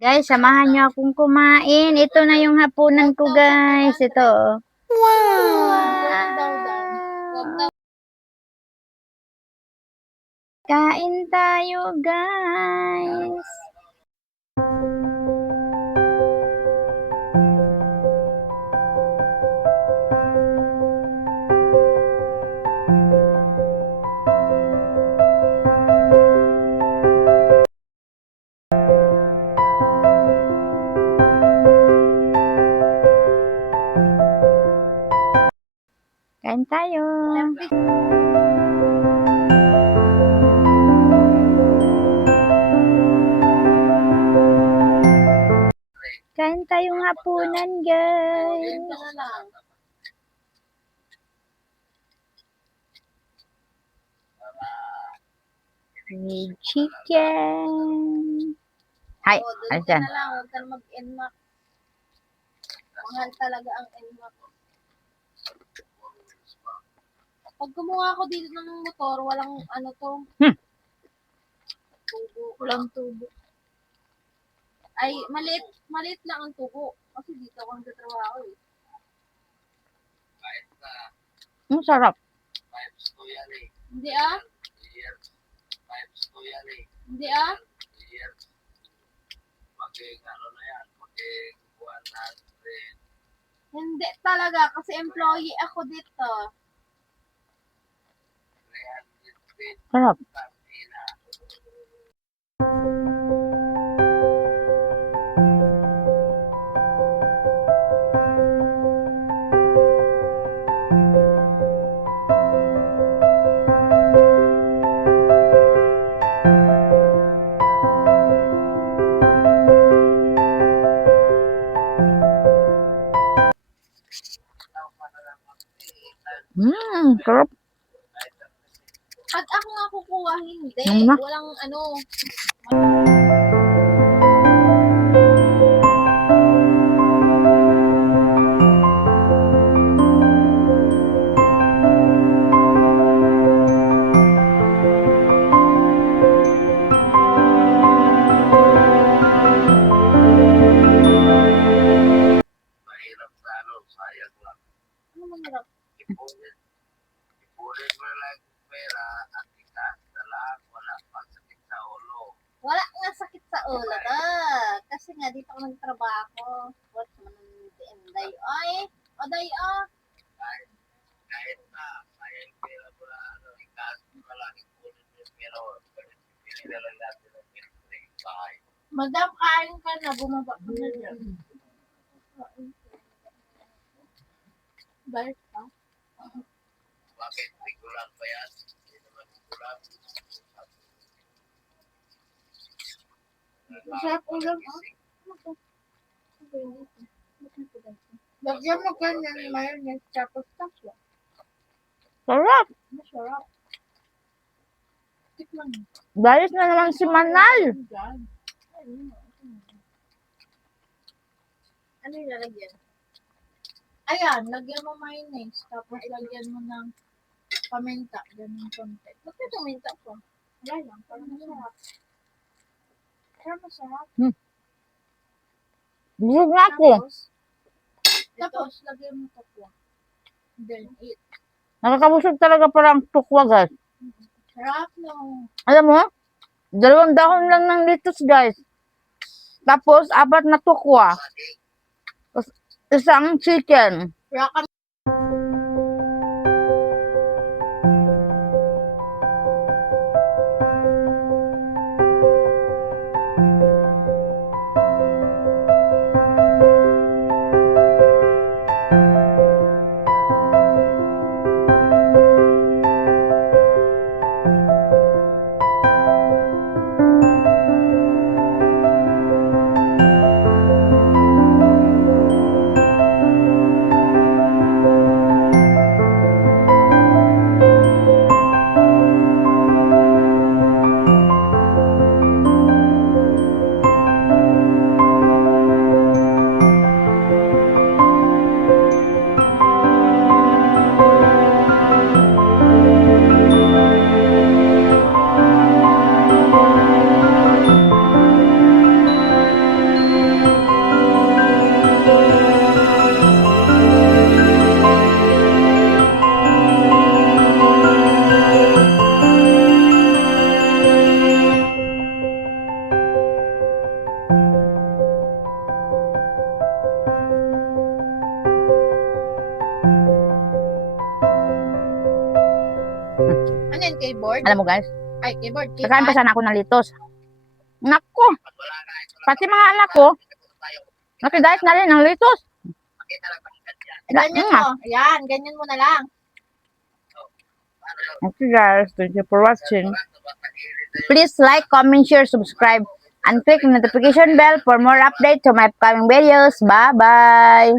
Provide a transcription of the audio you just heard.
Guys, samahan niyo akong kumain. Ito na yung hapunan ko, guys. Ito. Wow! Kain tayo, guys. Kain tayo. Kain tayong hapunan, guys. With chicken. Hi, ayan. Huwag ka na mag-enmac. Mahal talaga ang enmac. Pag kumuha ko dito ng motor, walang ano to. Tubo. Walang tubo. Ay, maliit lang ang tubo. Kasi dito ako nagtatrabaho eh. Ang sarap. Hindi ah. Hindi ah. Hindi talaga kasi employee ako dito. Sarap. Sarap. Pag ako nga kukuha, hindi. Ano na? Walang ano. Ano mahirap? Wala nga sakit sa ulo ka. Kasi nga dito ako nagtrabaho. What man ang day ay. O day ah. Madam, kain ka na. Bumaba ka na dyan. Balik ka? Bakit? Regular ba yan? Hindi naman regular. Masarap ulam ah. Lagyan mo ganyan mayonnaise tapos takwa. Sarap. Masarap. Tikman mo. Dahil na naman si Manal. Ano yung lalagyan? Ayan, lagyan mo mayonnaise. Tapos lagyan mo ng paminta. Ganun konti. Bakit paminta ko? Wala lang. Parang masarap. Parang masarap. Busog na ako. Tapos lagyan mo takwa. Then eat. Nakakabusog talaga parang tukwa, guys. Sarap no. Alam mo, 2 dahon lang ng lettuce, guys. Tapos, 4 na tukwa. Tapos, isang chicken. Sarap. Ano yung keyboard? Alam mo guys, Ay, keyboard. kakain pa Keypad. sana ako ng litos. Nako, pati mga anak ko, nakidayat na rin ng litos. Ganyan mo. Ayan, ganyan mo na lang. Okay guys, thank you for watching. Please like, comment, share, subscribe, and click the notification bell for more updates to my upcoming videos. Bye-bye!